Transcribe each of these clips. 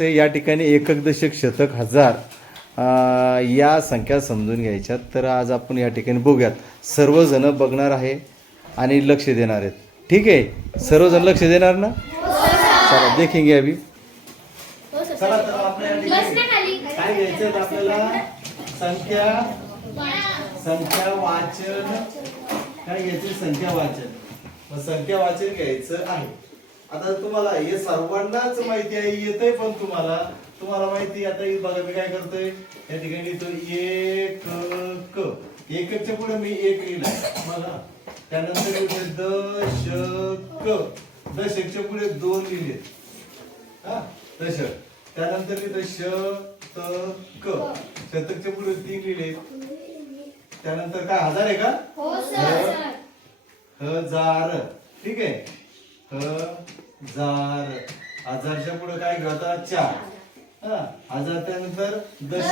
या ठिकाणी एकक दशक शतक हजार या संख्या समजून घ्यायच्यात. तर आज आपण या ठिकाणी बघूयात. सर्वजण बघणार आहे आणि लक्ष देणार आहेत. ठीक आहे? सर्वजण लक्ष देणार ना? चला देखेंगे अभी चला तर आपल्या या ठिकाणी काय घ्यायचं आपल्याला? संख्या संख्या वाचन. काय घ्यायचं संख्या वाचन. मग संख्या वाचन घ्यायचं आहे. आता तुम्हाला हे सर्वांनाच माहिती आहे येतंय पण तुम्हाला. तुम्हाला माहिती आता हे बघा मी काय करतोय? या ठिकाणी तो एक क एकच्या पुढे मी एक लिहिलाय. बघा. त्यानंतर इथे दशक दशकच्या पुढे दोन लिहिले. हा? दशक. त्यानंतर इथं श त क. शतकच्या पुढे तीन लिहिले. त्यानंतर काय हजार आहे का? हजार. ठीक आहे. हजार हजारच्या पुढे काय घेता चार हा हजार त्यानंतर दश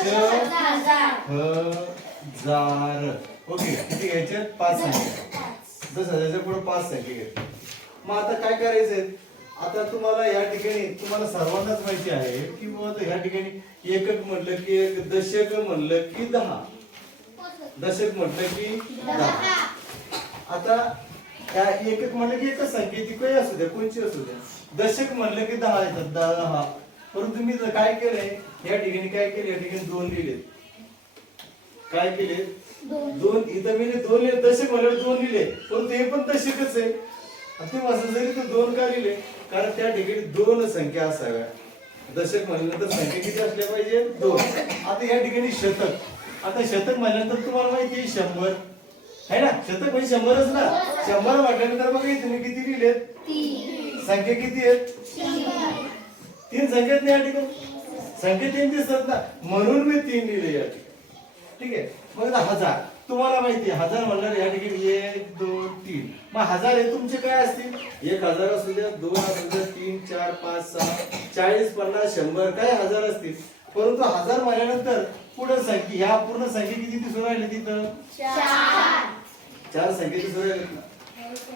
हजार. ओके किती घ्यायचे? पाच संख्या. दस हजारच्या पुढे पाच संख्या घ्यायचे. मग आता काय करायचंय? आता तुम्हाला या ठिकाणी तुम्हाला सर्वांनाच माहिती आहे की ह्या या ठिकाणी एकक म्हटलं की एक दशक म्हणलं की दहा. दशक म्हटलं की दहा. आता एकक म्हणलं की एकच संख्या ती काही असू द्या कोणची असू द्या. दशक म्हणलं की दहा येतात दहा परंतु मी काय केलंय या ठिकाणी काय केलं या ठिकाणी दोन लिहिले काय केले दोन. इथं मी दोन लिहिले दशक म्हणलं दोन लिहिले. परंतु हे पण दशकच आहे. ते असं जरी तर दोन का लिहिले? कारण त्या ठिकाणी दोन संख्या असाव्या. दशक म्हणल्यानंतर संख्या किती असल्या पाहिजे? दोन. आता या ठिकाणी शतक. आता शतक म्हणल्यानंतर तुम्हाला माहिती आहे शंभर. है ना? शतक म्हणजे शंभरच ना? शंभर. म्हटल्यानंतर बघा इथे तुम्ही किती लिहिलेत संख्या किती आहेत? तीन संख्या आहेत ना या ठिकाणी संख्या तीन दिसतात ना? म्हणून मी तीन लिहिले या ठिकाणी. ठीक आहे? मग हजार. तुम्हाला माहिती आहे हजार म्हणणार या ठिकाणी एक दोन तीन. मग हजार हे तुमचे काय असतील? एक हजार असू द्या दोन असू द्या तीन चार पाच सहा चाळीस पन्नास शंभर काय हजार असतील? परंतु हजार म्हणल्यानंतर पुढे संख्या ह्या पूर्ण संख्या किती दिसून राहिली तिथं? चार संख्या दिसून राहिली ना.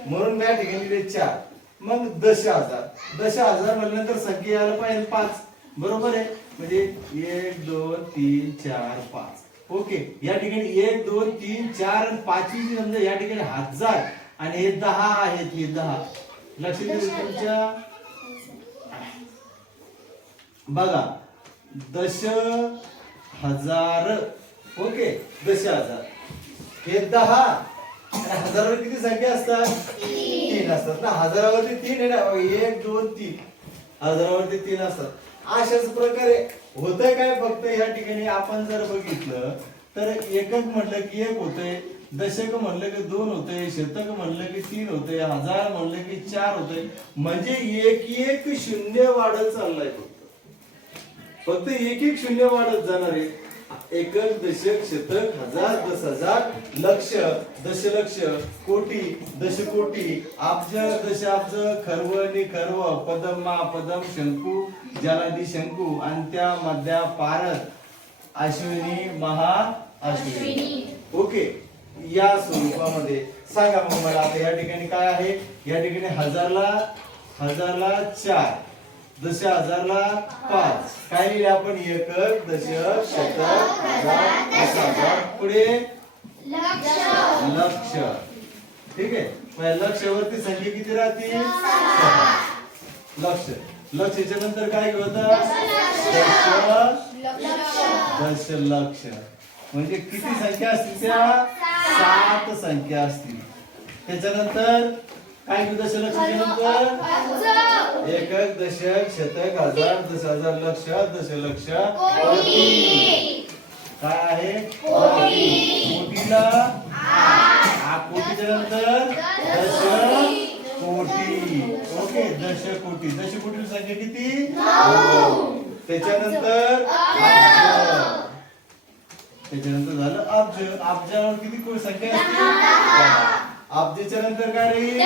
म्हणून मी या ठिकाणी लिहिले चार. मग दश हजार. दश हजार म्हणल्यानंतर संख्या यायला पाहिजे पाच. बरोबर आहे? म्हणजे एक दोन तीन चार पाच. ओके. या ठिकाणी एक दोन तीन चार आणि पाचवी जी समजा या ठिकाणी हजार आणि हे दहा आहेत हे दहा. लक्ष तुमच्या. बघा. दश हजार. ओके. दश हजार. हे दहा. आणि हजारावर किती संख्या असतात? तीन असतात ना? हजारावरती तीन आहे ना? हो, एक दोन तीन. हजारावरती तीन असतात. अशाच प्रकारे होतंय काय फक्त या ठिकाणी आपण जर बघितलं तर एकक म्हणलं की एक होतंय दशक म्हणलं की दोन होतंय शतक म्हणलं की तीन होतंय हजार म्हणलं की चार होतंय. म्हणजे एक एक शून्य वाढत चाललाय फक्त. फक्त एक एक शून्य वाढत जाणार आहे. एकक दशक शतक हजार दस हजार लक्ष दशलक्ष कोटी दशकोटी अब्ज दशाब्ज खर्व नि खर्व पदम मा पदम शंकू जलादी शंकू अंत्या मध्या पारत अश्विनी महा अश्विनी. ओके या स्वरूपामध्ये. सांगा मग मला आता या ठिकाणी काय आहे? या ठिकाणी हजारला हजारला चार. दश हजारला पाच. काय लिहिले आपण? एकक दशक शतक हजार दश हजार पुढे? लक्ष. ठीक आहे? लक्षवरती संख्या किती राहतील लक्ष. लक्ष लक्षच्या नंतर काय होतं? दश दशलक्ष. म्हणजे किती संख्या असतील त्या? सात संख्या असतील. त्याच्यानंतर काय दशलक्षाच्या नंतर? एकक दशक शतक हजार दश हजार लक्ष दशलक्ष कोटी. काय आहे? कोटीला? आ कोटीच्या नंतर दश कोटी. ओके दश कोटी. दश कोटी संख्या किती? त्याच्यानंतर. त्याच्यानंतर झालं अब्ज. अब्जावर किती संख्या असते अब्जाच्या नंतर काय राहील?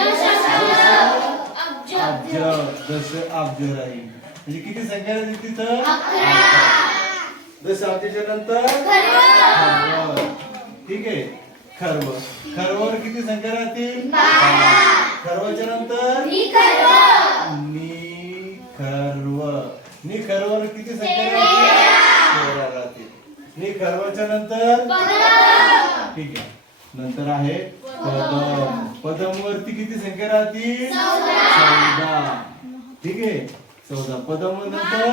अब्ज दश अब्ज राहील म्हणजे किती संख्या राहील तिथं दश अब्जच्या नंतर खर्व. ठीक आहे खरव खरवर किती संख्या राहतील खरवच्या नंतर निखर्व निखर्वर किती संख्या राहतील तेरा राहतील निखर्वच्या नंतर ठीक आहे नंतर आहे पदम पदमवरती किती संख्या राहतील? चौदा. ठीक? आहे चौदा. पदम नंतर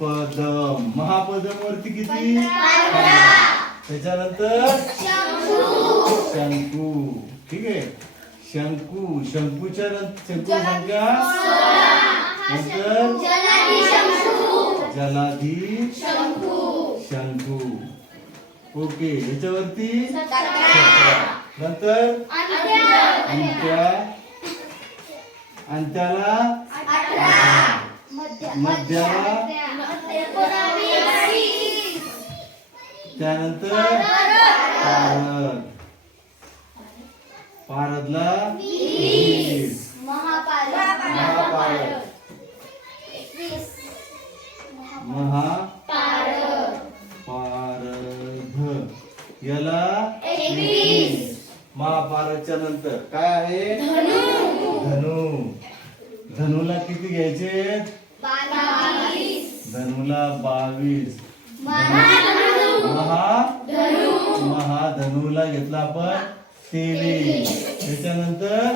पदम. महापदम वरती किती? त्याच्यानंतर? शंकू. ठीक? आहे शंकू. शंकूच्या नंतर शंकू संख्या? नंतर? जलाधी. शंकू. ओके. याच्यावरती नंतर अंत्या. अंत्याला मध्याला त्यानंतर पारद. पारदला महापारद. महा महापारदच्या नंतर. काय आहे? धनु. धनुला किती घ्यायचे? धनुला बावीस. महा महाधनुला घेतला आपण तेवीस. त्याच्यानंतर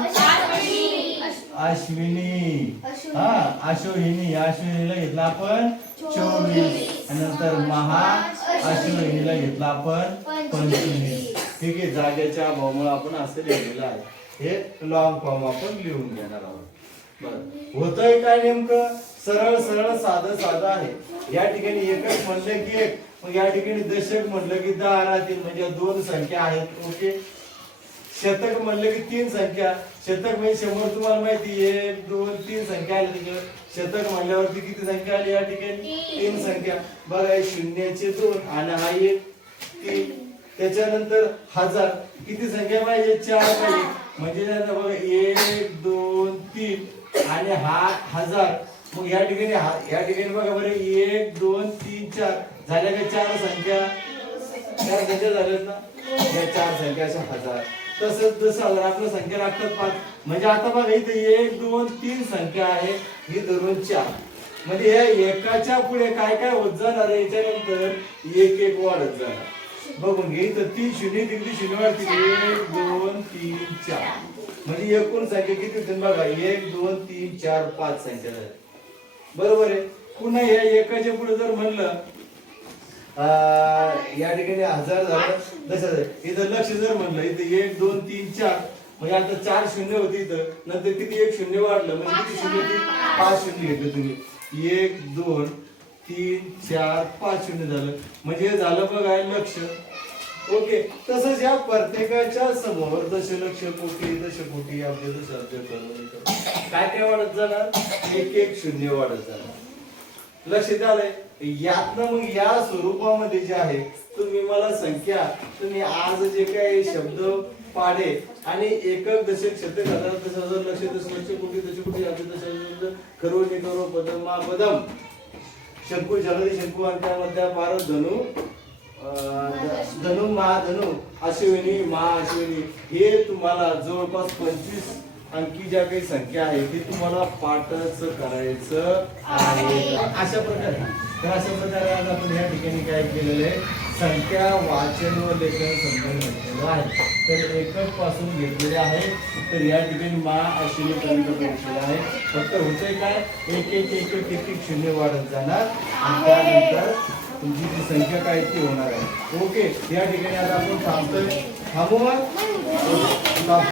अश्विनी. हा अश्विनी. अश्विनीला घेतला आपण चोवीस. आणि नंतर महा अश्विनीला घेतला आपण पंचवीस. ठीक आहे जागेच्या अभावामुळे आपण असं लिहिलेलं आहे. हे लॉंग फॉर्म आपण लिहून घेणार आहोत. बरं. होतंय काय नेमकं? सरळ सरळ साधं साधं आहे. या ठिकाणी एकच म्हणलं की एक. मग या ठिकाणी दशक म्हटलं की दहा राहतील म्हणजे दोन संख्या आहेत. ओके? शतक म्हणलं की तीन संख्या. शतक म्हणजे शंभर तुम्हाला माहिती एक दोन तीन संख्या आल्या तिकडे. शतक म्हणल्यावरती किती संख्या आली या ठिकाणी? तीन संख्या. बघा शून्याचे दोन आणि हा एक. तीन. त्याच्यानंतर हजार. किती संख्या पाहिजे चार पाहिजे म्हणजे त्याचं बघा एक दोन तीन. आणि हा हजार. मग या ठिकाणी या ठिकाणी बघा बरं एक दोन तीन चार. झाल्या का चार संख्या? चार संख्या झाल्यात ना? या चार संख्या अशा हजार. तसंच जसं हजार. आपल्या संख्या लागतात पाच. म्हणजे आता बघा इथे एक दोन तीन संख्या आहे. ही धरून चार. म्हणजे या एकाच्या पुढे काय काय होत जाणार याच्यानंतर एक एक वाढत जाणार. बघून घे. इथं तीन शून्य तिकडे शून्य एक दोन तीन चार. म्हणजे एकूण संख्या किती बघा. एक दोन तीन चार पाच संख्या झाल्या बरोबर आहे? पुन्हा या एकाच्या पुढे जर म्हणलं अं, या ठिकाणी हजार झालं. दश इथं लक्ष जर म्हणलं इथं एक दोन तीन चार. म्हणजे आता चार शून्य होती इथं. नंतर किती एक शून्य वाढलं? म्हणजे किती शून्य होती? पाच शून्य घेतलं तुम्ही. एक दोन तीन चार पाच शून्य झालं. म्हणजे हे झालं बघा लक्ष. ओके. तसंच या प्रत्येकाच्या समोर दशलक्ष कोटी दशकोटी अब्ज दशाब्ज काय काय वाढत जाणार? एक एक शून्य वाढत जाणार. लक्ष झालंय यातनं मग या स्वरूपामध्ये जे आहे तुम्ही मला संख्या तुम्ही आज जे काही शब्द पाडे आणि एकक दशक शतक हजार दश हजार लक्ष दशलक्ष कोटी दशकोटी अब्ज दशाब्ज करोड करो पदम मा पदम शंकू जलदी शंकू आणि त्यामध्ये पार धनु. धनु महाधनु अश्विनी महाअश्विनी हे तुम्हाला जवळपास पंचवीस अंकी ज्या काही संख्या आहे ती तुम्हाला पाठच करायचं आहे. अशा प्रकारे तर अशा प्रकारे आज आपण या ठिकाणी काय केलेलं आहे? संख्या वाचन व लेखन समजून घेतलेलं आहे. तर एककपासून घेतलेले आहे. तर या ठिकाणी मा अश्विनी पर्यंत घेतलेलं आहे. फक्त होतंय काय? एक एक एक एक एक एक शून्य वाढत जाणार. आणि त्यानंतर तुमची जी संख्या काय ती होणार आहे. ओके. या ठिकाणी आता आपण थांबतोय. थांबू मग?